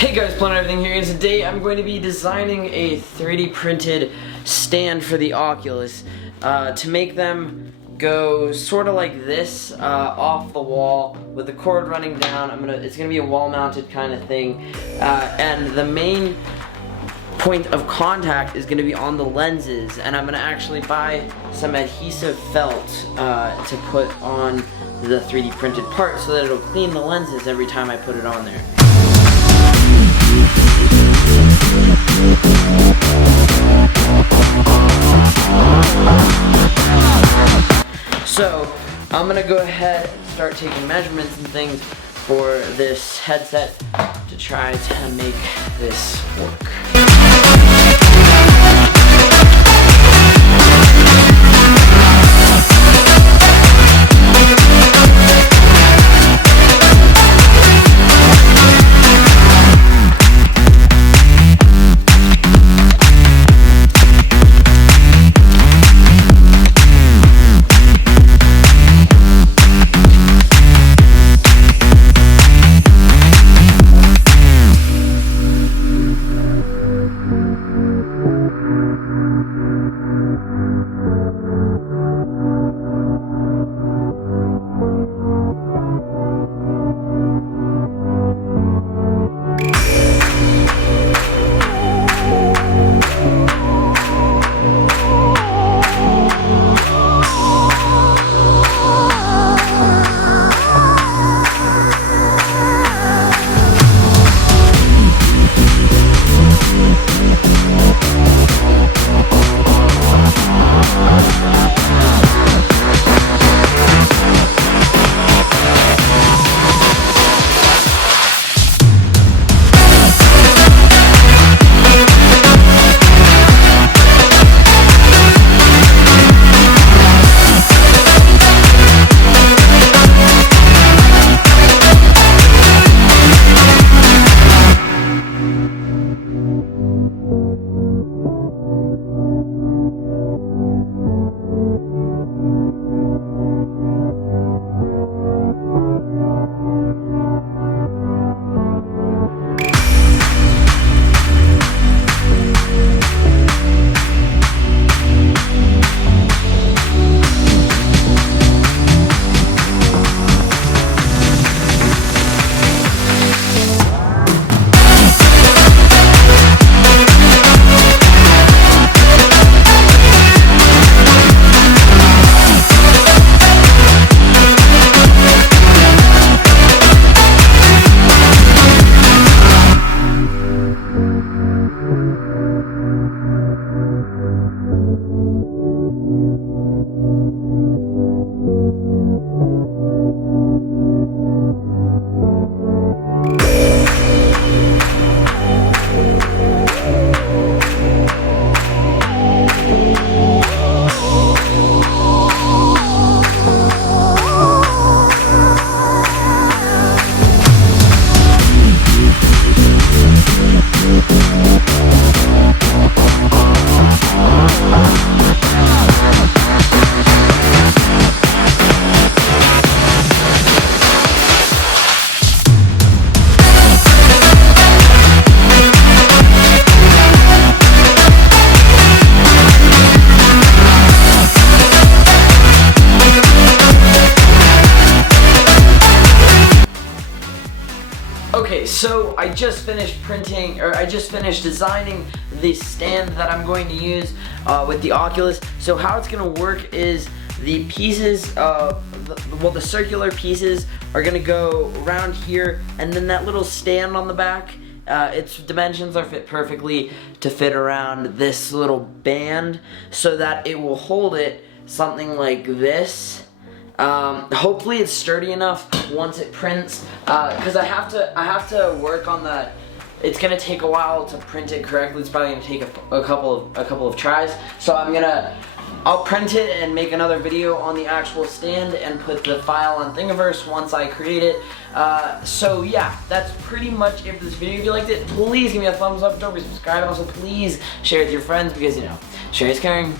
Hey guys, Planet Everything here, and today I'm going to be designing a 3D printed stand for the Oculus to make them go sort of like this, off the wall with the cord running down. It's gonna be a wall-mounted kind of thing, and the main point of contact is gonna be on the lenses, and I'm gonna actually buy some adhesive felt to put on the 3D printed part so that it'll clean the lenses every time I put it on there. So I'm gonna go ahead and start taking measurements and things for this headset to try to make this work. Okay, so I just finished designing the stand that I'm going to use with the Oculus. So how it's going to work is the pieces, the circular pieces are going to go around here, and then that little stand on the back, its dimensions are fit perfectly to fit around this little band so that it will hold it something like this. Hopefully it's sturdy enough once it prints, because I have to work on that. It's gonna take a while to print it correctly. It's probably gonna take a couple of tries. So I'll print it and make another video on the actual stand and put the file on Thingiverse once I create it. So yeah, that's pretty much it for this video. If you liked it, please give me a thumbs up. Don't forget to subscribe. Also, please share it with your friends because, you know, sharing is caring.